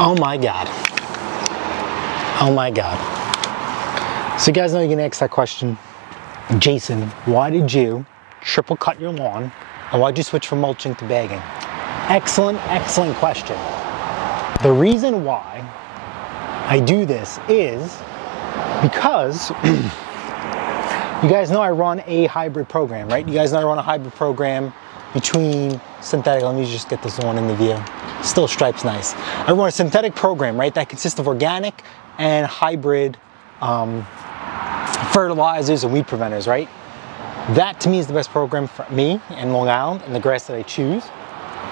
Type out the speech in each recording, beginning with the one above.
Oh my God. Oh my God. So you guys know you can ask that question. Jason, why did you triple cut your lawn? And why'd you switch from mulching to bagging? Excellent, excellent question. The reason why I do this is because you guys know I run a hybrid program, right? You guys know I run a hybrid program between synthetic. Let me just get this one in the view. Still stripes nice. I run a synthetic program, right? That consists of organic and hybrid fertilizers and weed preventers, right? That to me is the best program for me and Long Island and the grass that I choose,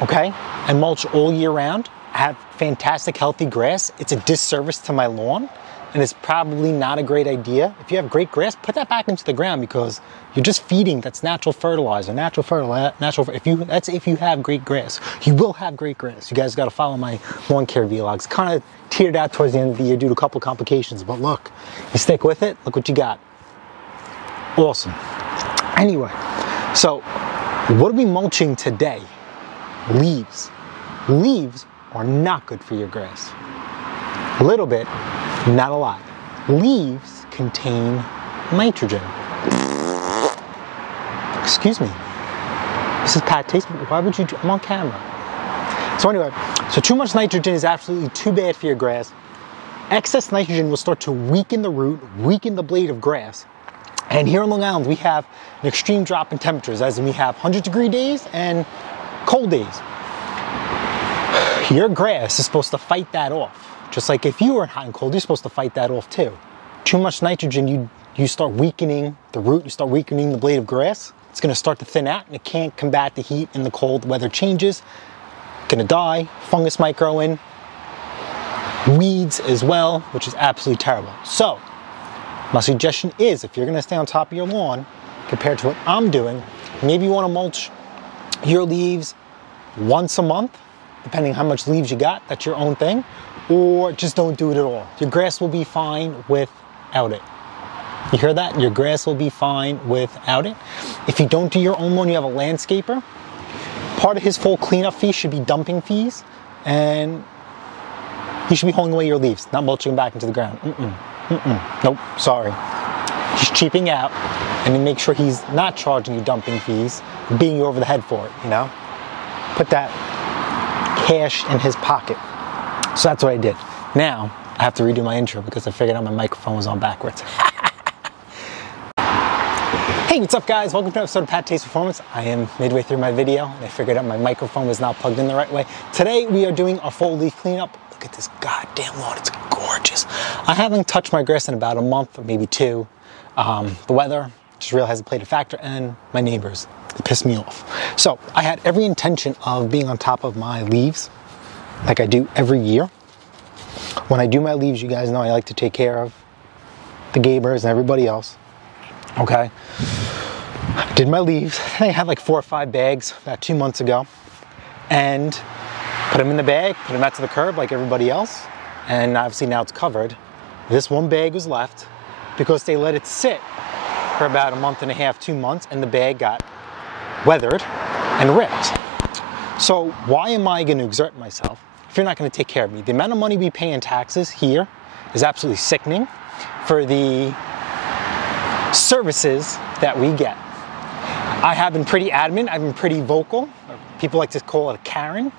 okay? I mulch all year round. I have fantastic healthy grass. It's a disservice to my lawn and it's probably not a great idea. If you have great grass, put that back into the ground because you're just feeding, that's natural fertilizer, that's if you have great grass. You will have great grass. You guys gotta follow my lawn care vlogs. Kind of teetered out towards the end of the year due to a couple complications, but look, you stick with it, look what you got. Awesome. Anyway, so what are we mulching today? Leaves. Leaves are not good for your grass. A little bit, not a lot. Leaves contain nitrogen. Excuse me. This is PATTAY'S. Why would you I'm on camera. So anyway, so too much nitrogen is absolutely too bad for your grass. Excess nitrogen will start to weaken the root, weaken the blade of grass. And here in Long Island, we have an extreme drop in temperatures, as in we have 100-degree days and cold days. Your grass is supposed to fight that off. Just like if you were hot and cold, you're supposed to fight that off too. Too much nitrogen, you start weakening the root, you start weakening the blade of grass. It's gonna start to thin out and it can't combat the heat and the cold weather changes. It's gonna die, fungus might grow in, weeds as well, which is absolutely terrible. So, my suggestion is if you're gonna stay on top of your lawn, compared to what I'm doing, maybe you wanna mulch your leaves once a month, depending how much leaves you got, that's your own thing, or just don't do it at all. Your grass will be fine without it. You hear that? Your grass will be fine without it. If you don't do your own lawn, you have a landscaper, part of his full cleanup fee should be dumping fees, and he should be hauling away your leaves, not mulching them back into the ground. Nope, sorry. He's cheaping out, and then make sure he's not charging you dumping fees, beating you over the head for it, you know? Put that cash in his pocket. So that's what I did. Now, I have to redo my intro because I figured out my microphone was on backwards. Hey, what's up guys? Welcome to another episode of PATTAY'S Performance. I am midway through my video, and I figured out my microphone was not plugged in the right way. Today, we are doing a full leaf cleanup. Look at this goddamn lawn, it's gorgeous. I haven't touched my grass in about a month or maybe two. The weather just really hasn't played a factor, and my neighbors, they piss me off. So I had every intention of being on top of my leaves like I do every year. When I do my leaves, you guys know I like to take care of the gabers and everybody else. Okay, I did my leaves. I had like 4 or 5 bags about 2 months ago, and put them in the bag, put them out to the curb like everybody else, and obviously now it's covered. This one bag was left because they let it sit for about a month and a half, 2 months, and the bag got weathered and ripped. So why am I going to exert myself if you're not going to take care of me? The amount of money we pay in taxes here is absolutely sickening for the services that we get. I have been pretty adamant, I've been pretty vocal. People like to call it a Karen,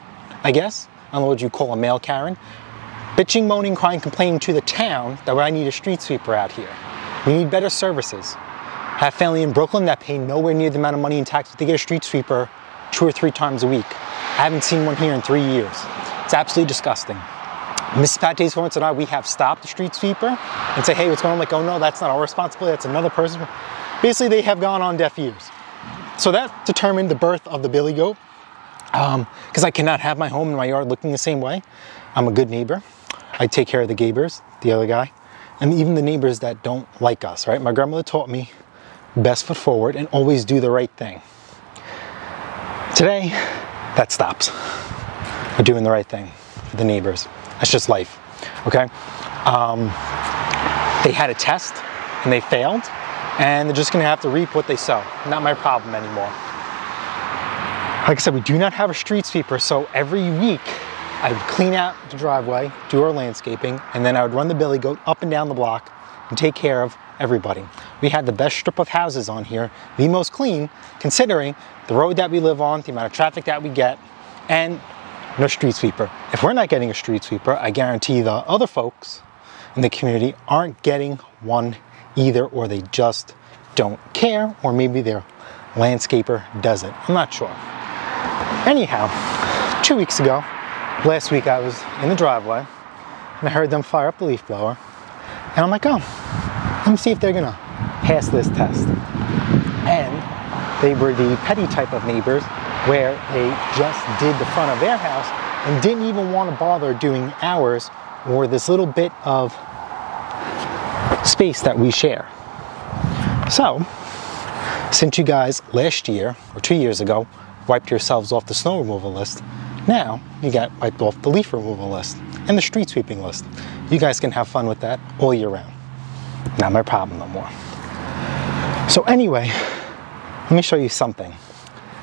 I guess. I don't know what you call a male Karen. Bitching, moaning, crying, complaining to the town that I need a street sweeper out here. We need better services. I have family in Brooklyn that pay nowhere near the amount of money in taxes. They get a street sweeper 2 or 3 times a week. I haven't seen one here in 3 years. It's absolutely disgusting. Mrs. PATTAY'S Performance and I, we have stopped the street sweeper and say, hey, what's going on? Like, oh no, that's not our responsibility, that's another person. Basically, they have gone on deaf ears. So that determined the birth of the Billy Goat, because I cannot have my home and my yard looking the same way. I'm a good neighbor. I take care of the gabers, the other guy, and even the neighbors that don't like us, right? My grandmother taught me best foot forward and always do the right thing. Today, that stops. We're doing the right thing for the neighbors. That's just life, okay? They had a test and they failed, and they're just gonna have to reap what they sow. Not my problem anymore. Like I said, we do not have a street sweeper, so every week I would clean out the driveway, do our landscaping, and then I would run the billy goat up and down the block and take care of everybody. We had the best strip of houses on here, the most clean, considering the road that we live on, the amount of traffic that we get, and no street sweeper. If we're not getting a street sweeper, I guarantee the other folks in the community aren't getting one either, or they just don't care, or maybe their landscaper does it. I'm not sure. Anyhow, 2 weeks ago, last week I was in the driveway and I heard them fire up the leaf blower, and I'm like, oh, let me see if they're gonna pass this test. And they were the petty type of neighbors where they just did the front of their house and didn't even want to bother doing ours or this little bit of space that we share. So, since you guys last year or 2 years ago wiped yourselves off the snow removal list, now you got wiped off the leaf removal list and the street sweeping list. You guys can have fun with that all year round. Not my problem no more. So anyway, let me show you something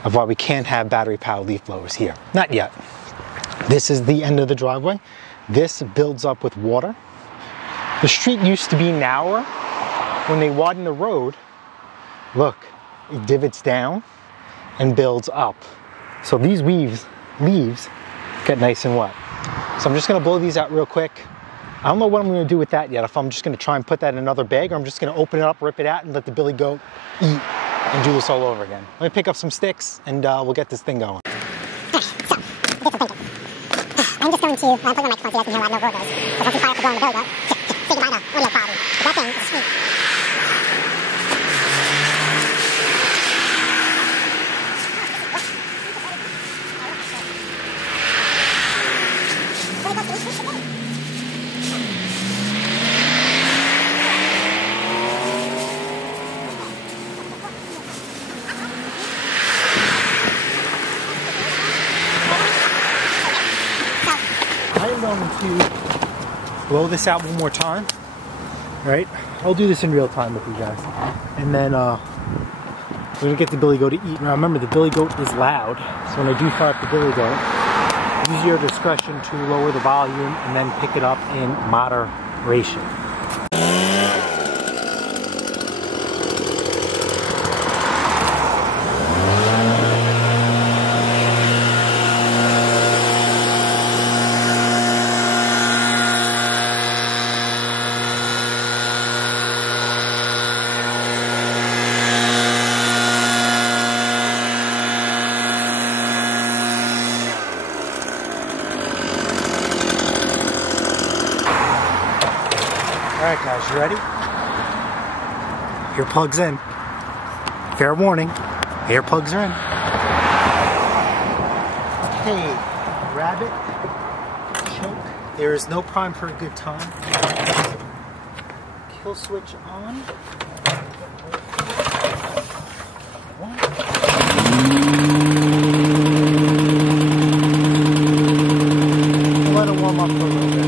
of why we can't have battery powered leaf blowers here. Not yet. This is the end of the driveway. This builds up with water. The street used to be narrower. When they widen the road, look, it divots down and builds up. So these leaves get nice and wet. So I'm just gonna blow these out real quick. I don't know what I'm gonna do with that yet, if I'm just gonna try and put that in another bag, or I'm just gonna open it up, rip it out, and let the billy goat eat and do this all over again. Let me pick up some sticks and we'll get this thing going. I'm just going to plug my microphone so you guys can hear a lot of no goes. So once you fire up the blow in the billy goat, say goodbye to audio quality. But that thing is sweet. I'm going to blow this out one more time, right? I'll do this in real time with you guys. And then we're gonna get the billy goat to eat. Now remember, the billy goat is loud, so when I do fire up the billy goat, use your discretion to lower the volume and then pick it up in moderation. Alright guys, you ready? Earplugs in. Fair warning, earplugs are in. Hey, rabbit, choke. There is no prime for a good time. Kill switch on. Let it warm up for a little bit.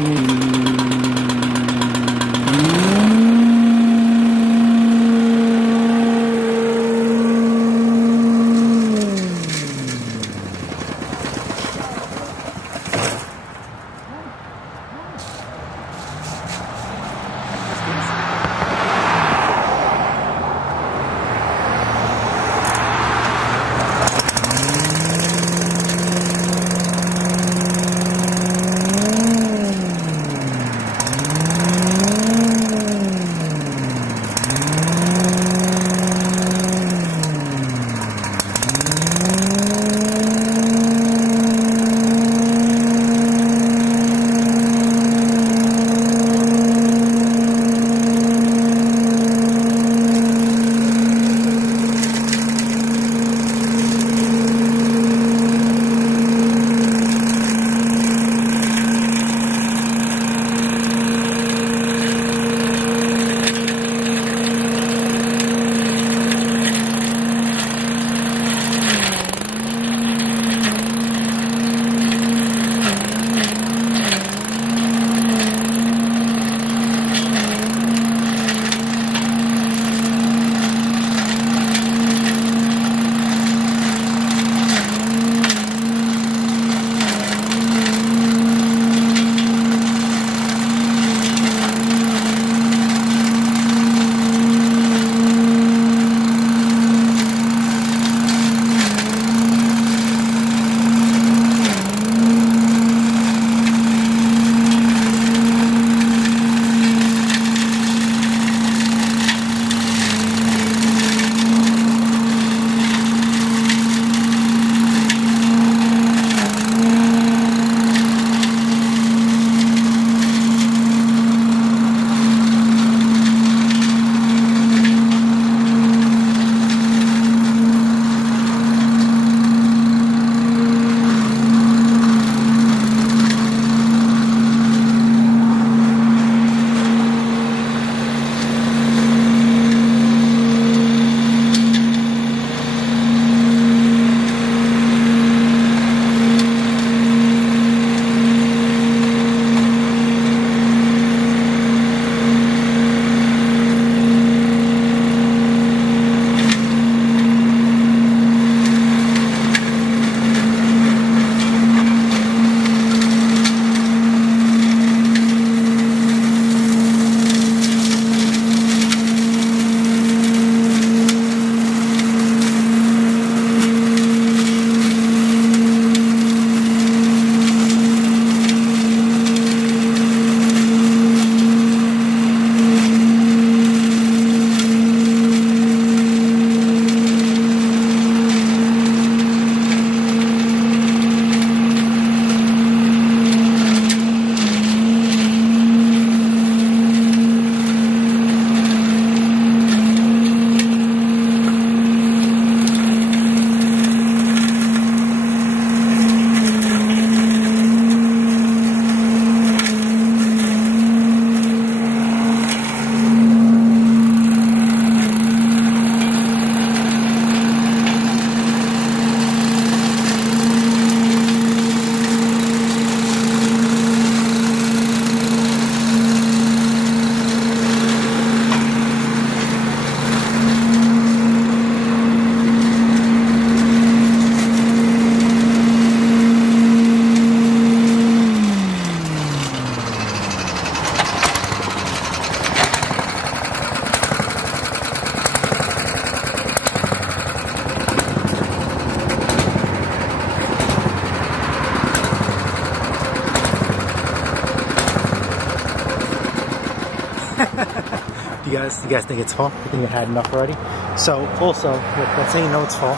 guys. You guys think it's full? You think it had enough already? So also, let's say you know it's full.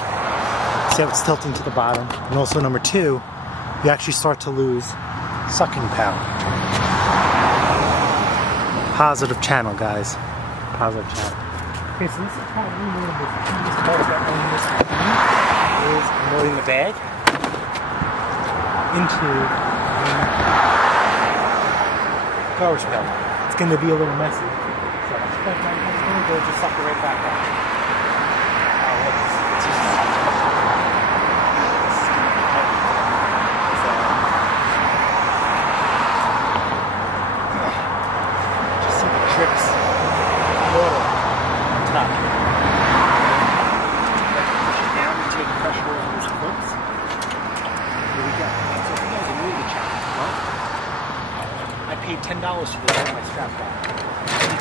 See how it's tilting to the bottom. And also number two, you actually start to lose sucking power. Positive channel, guys. Positive channel. Okay, so this is how we move this. This part about owning this is loading the bag into the garbage pail. It's going to be a little messy. So I'm going to go just suck it right back up. Just see the drips of water on top. Push it down to take pressure on these clips. Here we go. So if you guys are new to the channel, well, I paid $10 for this on my strap bar.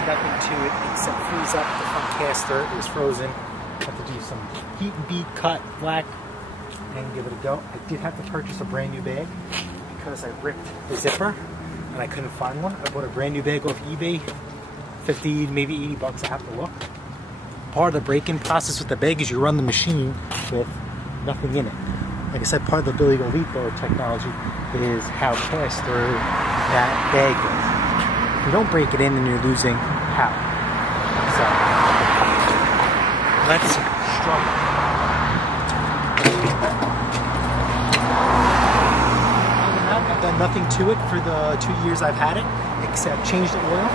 Nothing to it except freeze up the front caster. It was frozen. Had to do some heat and beat, cut, black, and give it a go. I did have to purchase a brand new bag because I ripped the zipper and I couldn't find one. I bought a brand new bag off eBay, 50, maybe 80 bucks. I have to look. Part of the break-in process with the bag is you run the machine with nothing in it. Like I said, part of the Billy Go Leap Loader technology is how fast through that bag goes. If you don't break it in, then you're losing power. So let's struggle. I've done nothing to it for the 2 years I've had it, except change the oil.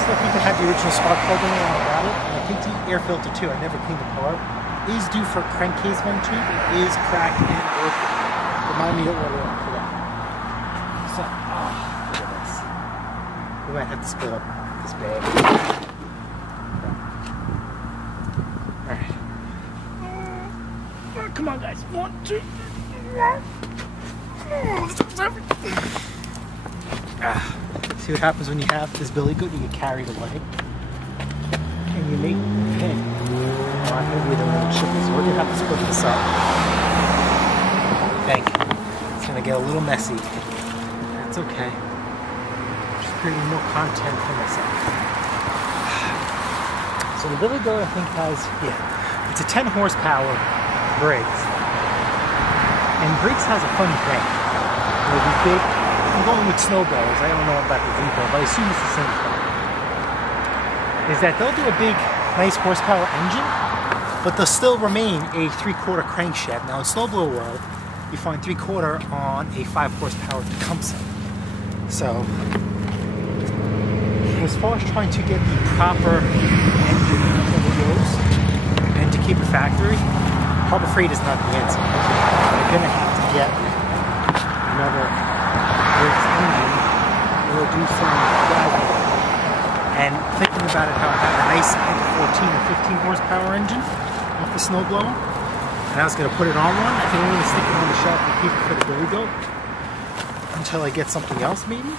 Still think it had the original spark plug in it about it. And I think the air filter too. I never cleaned the car. It is due for a crankcase one too. It is cracked and broken. Remind me to order one for that. So, look at this. We might have to split up this bag. Alright. Come on, guys. 1, 2, 3. See what happens when you have this billy goat? You get carried away. And you make a pin. I'm going to be the little chicken, so we're going to have to split this up. Thank you. It's going to get a little messy. That's okay. Just creating more content for myself. So the billy goat, I think, has, it's a 10 horsepower Briggs. And Briggs has a funny thing. They'll be big. I'm going with snowblowers. I don't know about the depot, but I assume it's the same thing. Is that they'll do a big, nice horsepower engine, but they'll still remain a 3/4 crankshaft. Now in snowblower world, you find 3/4 on a 5 horsepower Tecumseh. So, as far as trying to get the proper engine for the wheels and to keep it factory, Harbor Freight is not the answer. You're going to have to get another Briggs engine or do some driving. And thinking about it, how I have a nice 14 or 15 horsepower engine off the snowblower, and I was going to put it on one. I can only stick it on the shelf and keep it for the billy goat until I get something else, maybe.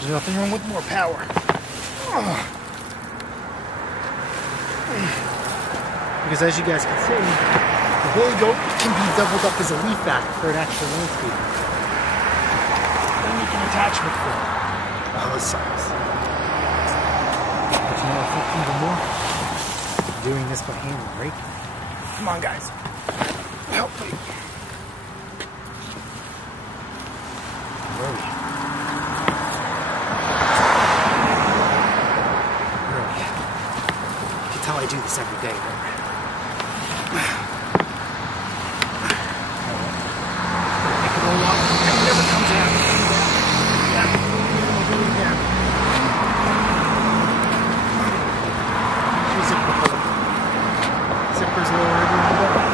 There's nothing wrong with more power. Because as you guys can see, the billy goat can be doubled up as a leaf back for an actual landscape. Then make an attachment for it. Oh, this sucks. But you know, I think even more doing this by hand and brake. Come on, guys. Help me. Where are we? You can tell I do this every day, right? Make it roll up. It never comes out. Yeah. Really down. Zipper's lower than the bottom.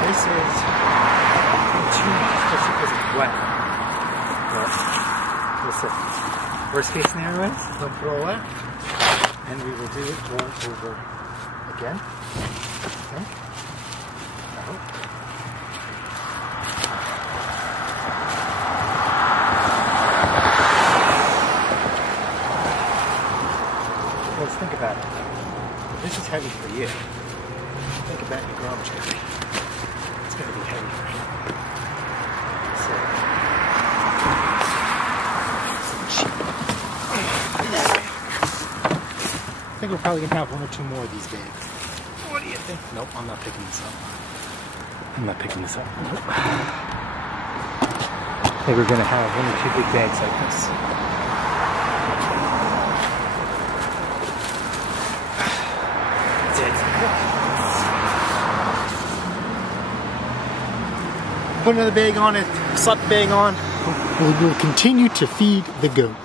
This is too much just because it's wet. But listen, worst case scenario is don't put all that, and we will do it all over again. Okay. I hope. Let's think about it. This is heavy for you. Think about your garbage, Gary. It's going to be heavy, right? So. I think we're probably going to have 1 or 2 more of these bags. What do you think? Nope, I'm not picking this up. I'm not picking this up. Nope. I think we're going to have 1 or 2 big bags like this. Put another bag on it, slap the bag on. We'll continue to feed the goat.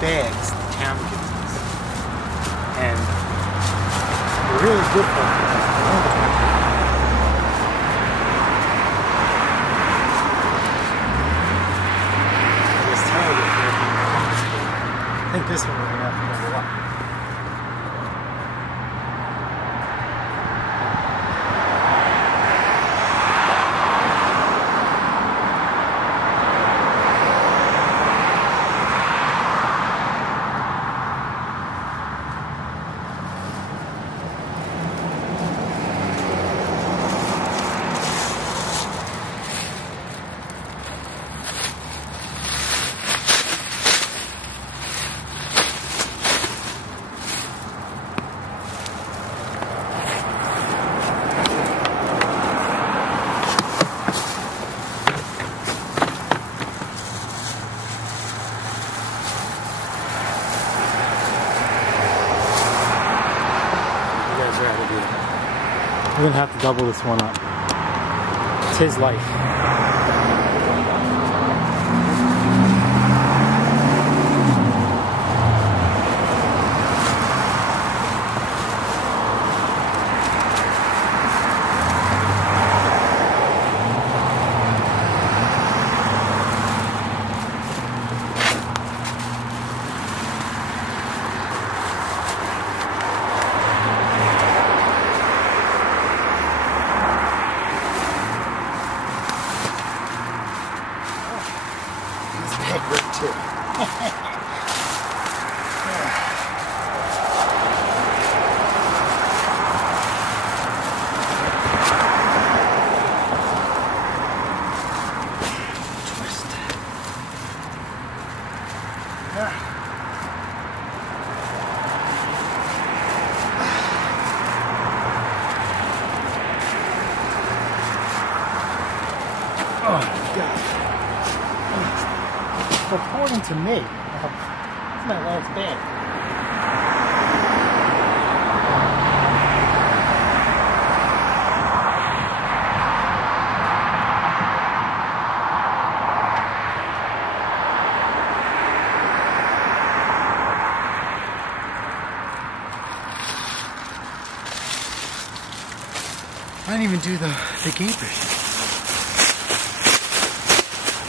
Bags the town gives us, and they're really good for us. I think this one we're going to have to double up. We're gonna have to double this one up. It's his life. According to me, it's my last bag. I didn't even do the gapers.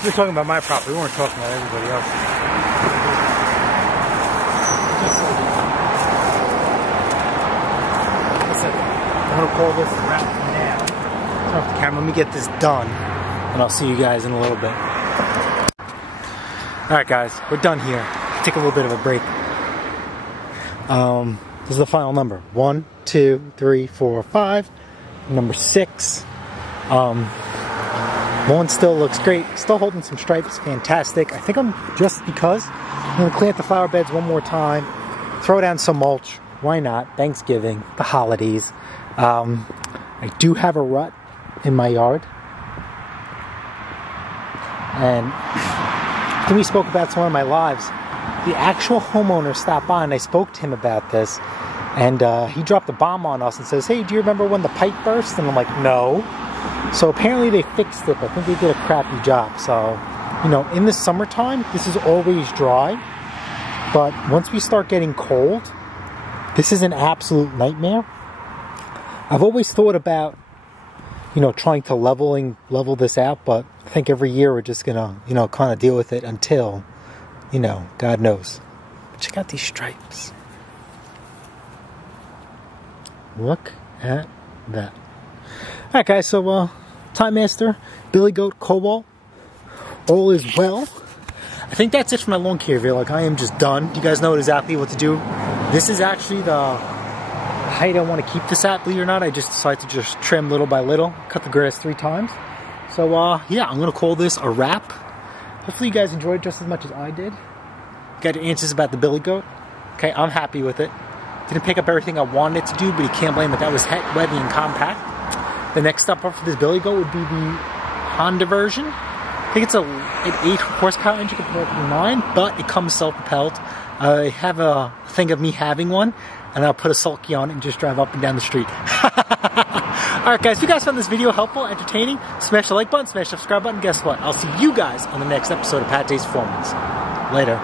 We were talking about my property, we weren't talking about everybody else. Listen, I'm gonna call this a wrap for now. Turn off the camera, let me get this done, and I'll see you guys in a little bit. Alright guys, we're done here. Take a little bit of a break. This is the final number. 1, 2, 3, 4, 5. Number 6. Lawn still looks great. Still holding some stripes. Fantastic. I think I'm just because I'm going to clean up the flower beds one more time. Throw down some mulch. Why not? Thanksgiving. The holidays. I do have a rut in my yard. And I think we spoke about some of my lives. The actual homeowner stopped by and I spoke to him about this. And he dropped a bomb on us and says, hey, do you remember when the pipe burst? And I'm like, no. So apparently they fixed it. I think they did a crappy job. So, you know, in the summertime, this is always dry. But once we start getting cold, this is an absolute nightmare. I've always thought about, you know, trying to level this out. But I think every year we're just going to, you know, kind of deal with it until, you know, God knows. Check out these stripes. Look at that. Alright guys, so Time Master, Billy Goat, Cobalt, all is well. I think that's it for my lawn care video. Like, I am just done. You guys know exactly what to do. This is actually the height I want to keep this at, believe it or not. I just decided to just trim little by little, cut the grass 3 times. So yeah, I'm going to call this a wrap. Hopefully you guys enjoyed just as much as I did. Got your answers about the Billy Goat. Okay, I'm happy with it. Didn't pick up everything I wanted it to do, but you can't blame it. That was heavy and compact. The next step up for this Billy Goat would be the Honda version. I think it's an 8 horsepower engine compared to the 9, but it comes self-propelled. I have a thing of me having one, and I'll put a sulky on it and just drive up and down the street. Alright guys, if you guys found this video helpful, entertaining, smash the like button, smash the subscribe button. Guess what? I'll see you guys on the next episode of Pattay's Performance. Later.